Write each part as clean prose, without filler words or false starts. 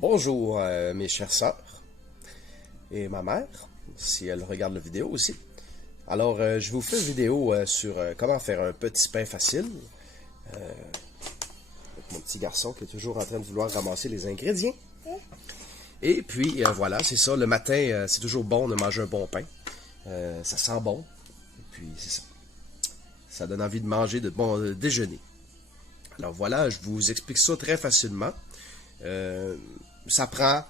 Bonjour mes chères sœurs et ma mère, si elle regarde la vidéo aussi. Alors, je vous fais une vidéo sur comment faire un petit pain facile. Avec mon petit garçon qui est toujours en train de vouloir ramasser les ingrédients. Et puis, voilà, c'est ça. Le matin, c'est toujours bon de manger un bon pain. Ça sent bon. Et puis, c'est ça. Ça donne envie de manger de bons déjeuners. Alors voilà, je vous explique ça très facilement. Ça prend,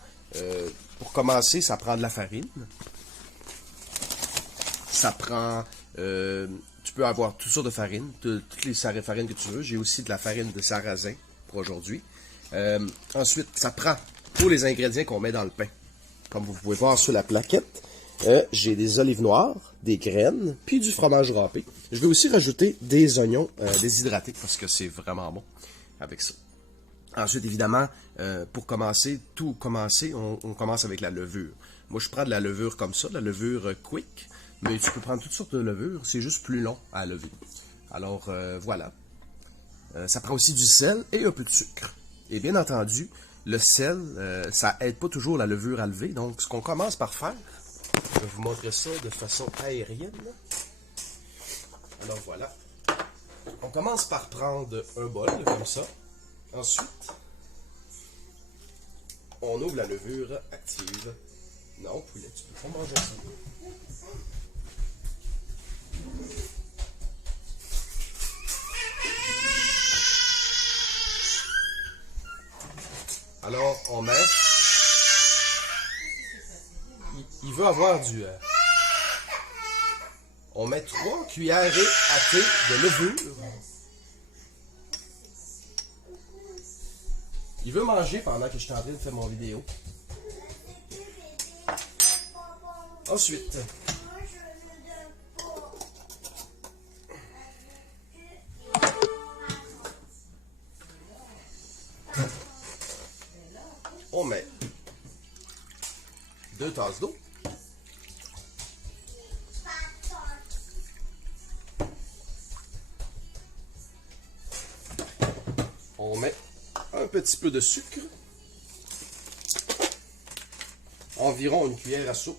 pour commencer, ça prend de la farine. Ça prend, tu peux avoir toutes sortes de farines, toutes les farines que tu veux. J'ai aussi de la farine de sarrasin pour aujourd'hui. Ensuite, ça prend tous les ingrédients qu'on met dans le pain. Comme vous pouvez voir sur la plaquette, j'ai des olives noires, des graines, puis du fromage râpé. Je vais aussi rajouter des oignons déshydratés parce que c'est vraiment bon avec ça. Ensuite, évidemment, pour commencer, on commence avec la levure. Moi, je prends de la levure comme ça, de la levure quick, mais tu peux prendre toutes sortes de levures, c'est juste plus long à lever. Alors, voilà. Ça prend aussi du sel et un peu de sucre. Et bien entendu, le sel, ça aide pas toujours la levure à lever. Donc, ce qu'on commence par faire, je vais vous montrer ça de façon aérienne. Alors, voilà. On commence par prendre un bol, comme ça. Ensuite, on ouvre la levure active. Non, poulet, tu peux pas manger ça. Alors, on met... Il veut avoir du... On met 3 cuillères à thé de levure. Il veut manger pendant que je suis en train de faire mon vidéo. Ensuite, on met 2 tasses d'eau. On met un petit peu de sucre. Environ une cuillère à soupe.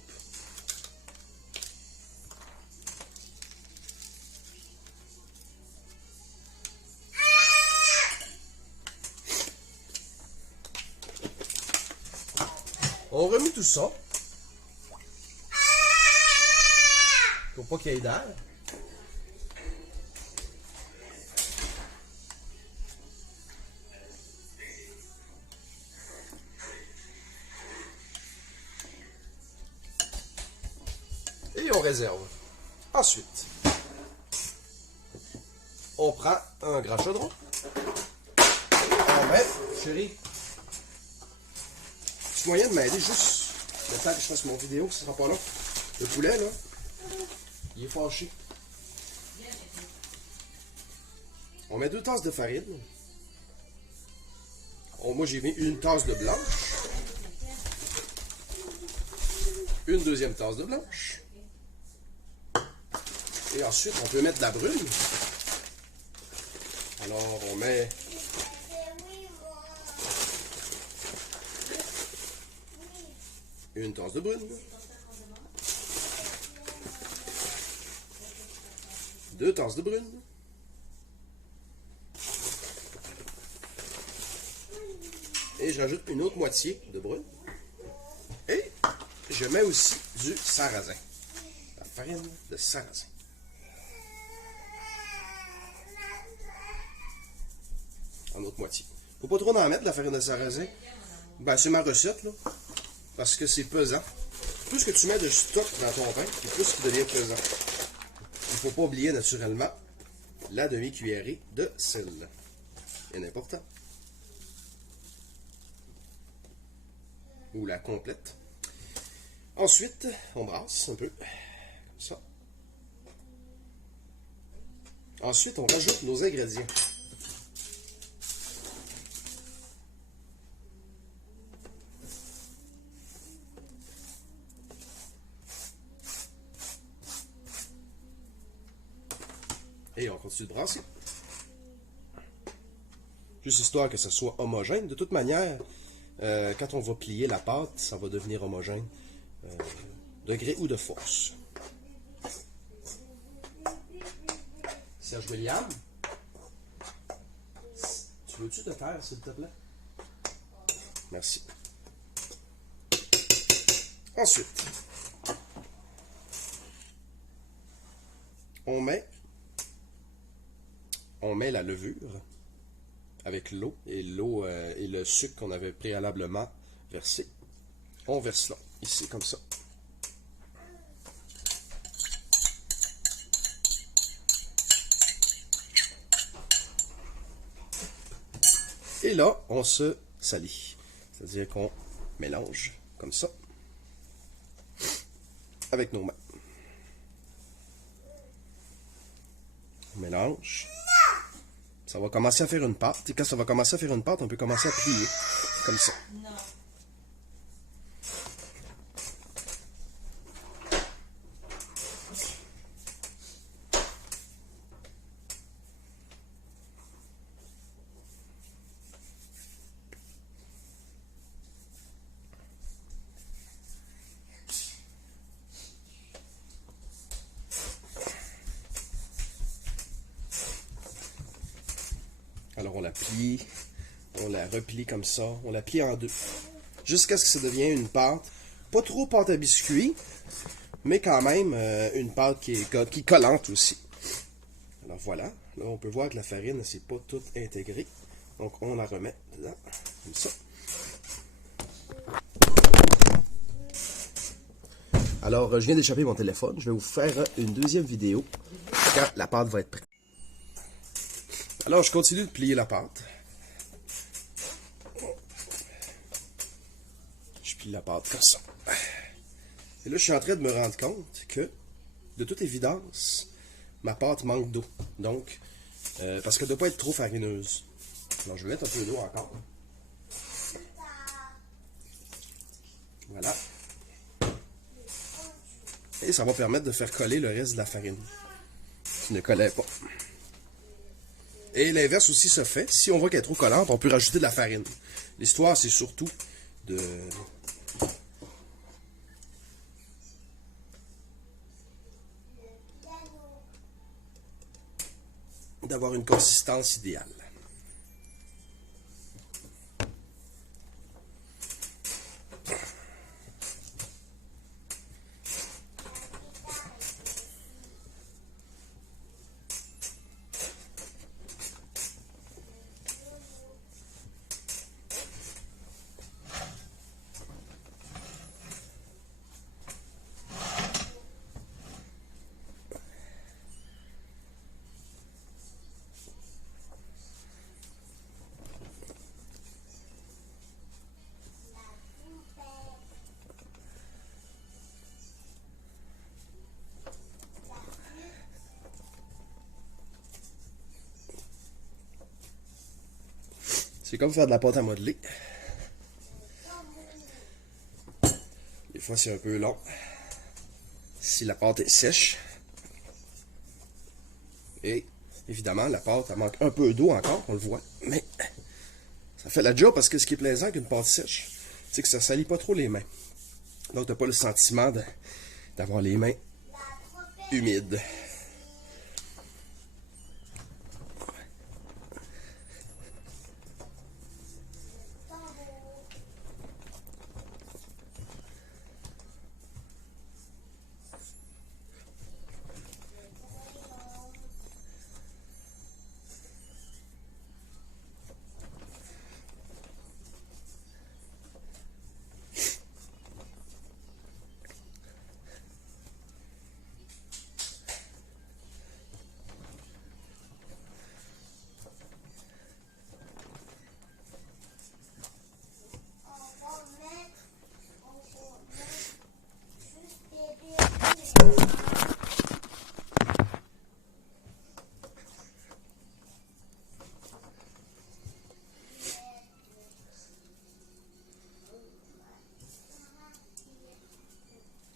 On remet tout ça. Pour pas qu'il y ait d'air. Et on réserve. Ensuite, on prend un grand chaudron. On met, chérie, tu moyen de m'aider juste le temps que je fasse mon vidéo, ce sera pas long. Le poulet, là, il est fâché. On met 2 tasses de farine. Moi, j'ai mis une tasse de blanche. Une deuxième tasse de blanche. Et ensuite, on peut mettre de la brune. Alors, on met une tasse de brune. 2 tasses de brune. Et j'ajoute une autre moitié de brune. Et je mets aussi du sarrasin. La farine de sarrasin. En autre moitié. Faut pas trop en mettre de la farine de sarrasin. Ben, c'est ma recette, là. Parce que c'est pesant. Plus que tu mets de stock dans ton pain, plus il devient pesant. Il faut pas oublier, naturellement, la demi-cuillerée de sel. Bien important. Ou la complète. Ensuite, on brasse un peu. Comme ça. Ensuite, on rajoute nos ingrédients. Et on continue de brasser. Juste histoire que ce soit homogène. De toute manière, quand on va plier la pâte, ça va devenir homogène, de gré ou de force. Serge William, tu veux-tu te taire, s'il te plaît? Merci. Ensuite, on met la levure avec l'eau et le sucre qu'on avait préalablement versé. On verse là, ici, comme ça. Et là, on se salit. C'est-à-dire qu'on mélange comme ça avec nos mains. On mélange. Ça va commencer à faire une pâte. Et quand ça va commencer à faire une pâte, on peut commencer à plier. Comme ça. Non. Alors on la plie, on la replie comme ça, on la plie en deux, jusqu'à ce que ça devienne une pâte, pas trop pâte à biscuit, mais quand même une pâte qui est collante aussi. Alors voilà, là on peut voir que la farine ne s'est pas toute intégrée, donc on la remet dedans, comme ça. Alors je viens d'échapper mon téléphone, je vais vous faire une deuxième vidéo quand la pâte va être prête. Alors, je continue de plier la pâte. Je plie la pâte comme ça. Et là, je suis en train de me rendre compte que, de toute évidence, ma pâte manque d'eau. Donc, parce qu'elle ne doit pas être trop farineuse. Alors, je vais mettre un peu d'eau encore. Voilà. Et ça va permettre de faire coller le reste de la farine, qui ne collait pas. Et l'inverse aussi se fait. Si on voit qu'elle est trop collante, on peut rajouter de la farine. L'histoire, c'est surtout d'avoir une consistance idéale. C'est comme faire de la pâte à modeler. Des fois, c'est un peu long. Si la pâte est sèche. Et évidemment, la pâte, elle manque un peu d'eau encore, on le voit. Mais ça fait la job parce que ce qui est plaisant avec une pâte sèche, c'est que ça ne salit pas trop les mains. Donc, tu n'as pas le sentiment d'avoir les mains humides.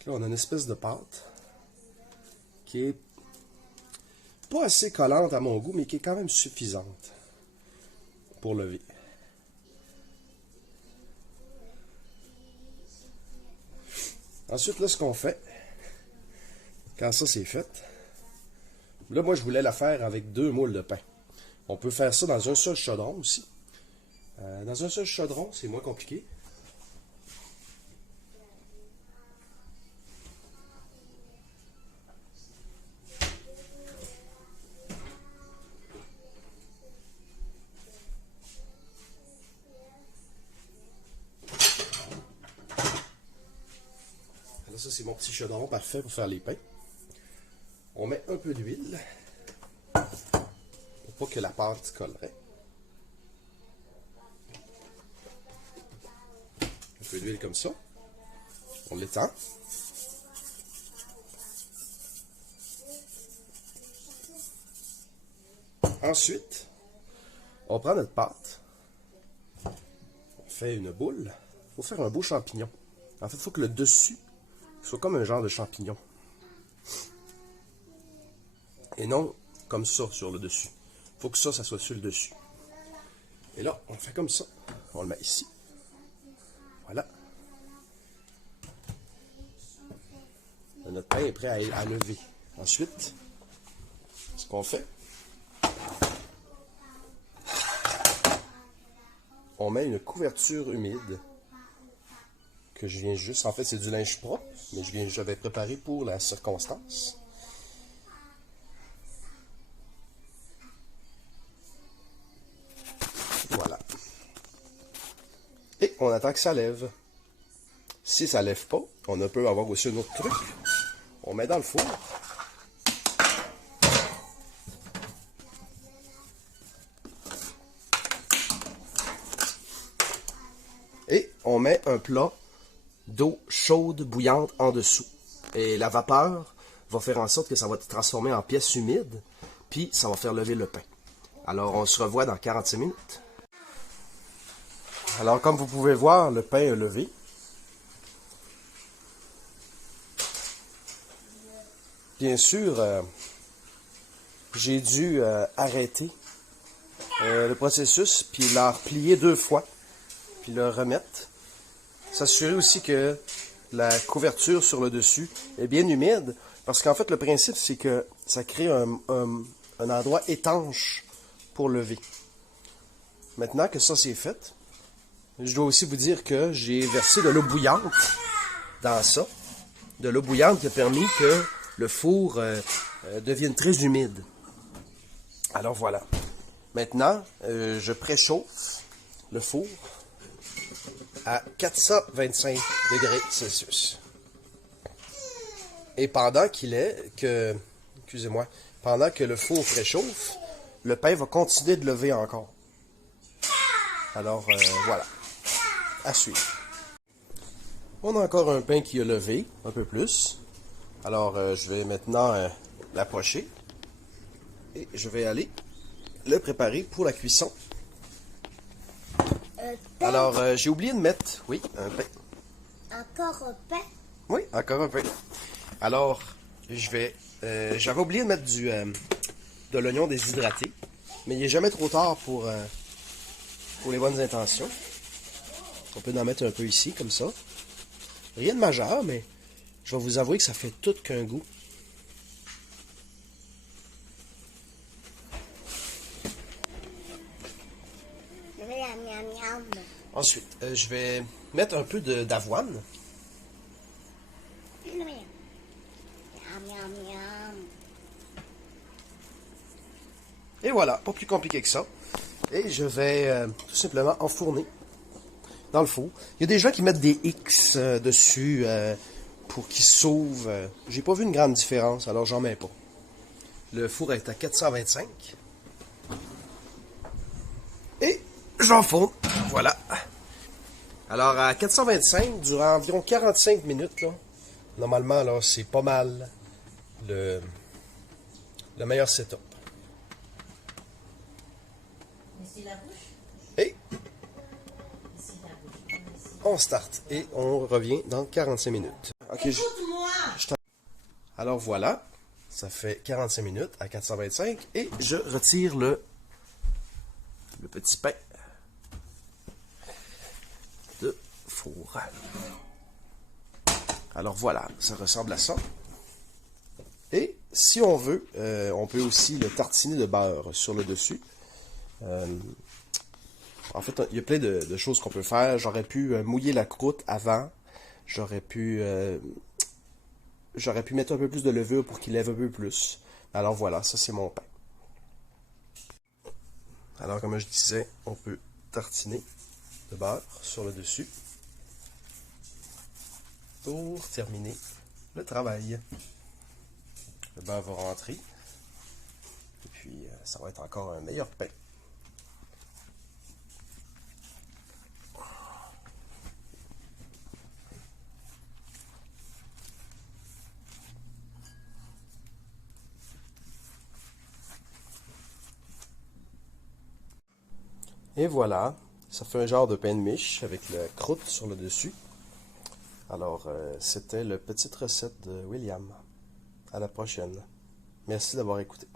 Là, on a une espèce de pâte qui est pas assez collante à mon goût, mais qui est quand même suffisante pour lever. Ensuite, là, ce qu'on fait, quand ça c'est fait, là, moi, je voulais la faire avec 2 moules de pain. On peut faire ça dans un seul chaudron aussi. Dans un seul chaudron, c'est moins compliqué. Alors ça, c'est mon petit chaudron parfait pour faire les pains. On met un peu d'huile pour pas que la pâte collerait. Un peu d'huile comme ça. On l'étend. Ensuite, on prend notre pâte. On fait une boule. Il faut faire un beau champignon. En fait, il faut que le dessus soit comme un genre de champignon. Et non comme ça sur le dessus. Il faut que ça soit sur le dessus. Et là, on fait comme ça. On le met ici. Voilà. Notre pain est prêt à lever. Ensuite, ce qu'on fait, on met une couverture humide que je viens juste, en fait c'est du linge propre, mais j'avais préparé pour la circonstance. Voilà. Et on attend que ça lève. Si ça lève pas, on peut avoir aussi un autre truc. On met dans le four. Et on met un plat d'eau chaude, bouillante en dessous. Et la vapeur va faire en sorte que ça va se transformer en pièces humides, puis ça va faire lever le pain. Alors on se revoit dans 46 minutes. Alors comme vous pouvez voir, le pain est levé. Bien sûr, j'ai dû arrêter le processus, puis le replier 2 fois, puis le remettre. S'assurer aussi que la couverture sur le dessus est bien humide, parce qu'en fait, le principe, c'est que ça crée un endroit étanche pour lever. Maintenant que ça c'est fait, je dois aussi vous dire que j'ai versé de l'eau bouillante dans ça. De l'eau bouillante qui a permis que le four devienne très humide. Alors voilà. Maintenant, je préchauffe le four à 425 degrés Celsius. Et pendant pendant que le four préchauffe, le pain va continuer de lever encore. Alors voilà. À suivre. On a encore un pain qui a levé, un peu plus. Alors, je vais maintenant l'approcher et je vais aller le préparer pour la cuisson. Alors, j'ai oublié de mettre, oui, un pain. Encore un pain? Oui, encore un pain. Alors, j'avais oublié de mettre de l'oignon déshydraté, mais il n'est jamais trop tard pour les bonnes intentions. On peut en mettre un peu ici, comme ça. Rien de majeur, mais je vais vous avouer que ça fait tout qu'un goût. Ensuite, je vais mettre un peu d'avoine. Et voilà, pas plus compliqué que ça. Et je vais tout simplement enfourner dans le four. Il y a des gens qui mettent des X dessus pour qu'ils s'ouvrent. J'ai pas vu une grande différence, alors j'en mets pas. Le four est à 425. Et j'enfourne. Voilà. Alors à 425, durant environ 45 minutes, là, normalement, là, c'est pas mal le meilleur setup. Et on start et on revient dans 45 minutes. Ok, alors voilà, ça fait 45 minutes à 425 et je retire le petit pain de four. Alors voilà, ça ressemble à ça. Et si on veut, on peut aussi le tartiner de beurre sur le dessus. En fait, il y a plein de choses qu'on peut faire. J'aurais pu mouiller la croûte avant. J'aurais pu mettre un peu plus de levure pour qu'il lève un peu plus. Alors voilà, ça c'est mon pain. Alors comme je disais, on peut tartiner de beurre sur le dessus pour terminer le travail. Le beurre va rentrer. Et puis ça va être encore un meilleur pain. Et voilà, ça fait un genre de pain de miche avec la croûte sur le dessus. Alors, c'était la petite recette de William. À la prochaine. Merci d'avoir écouté.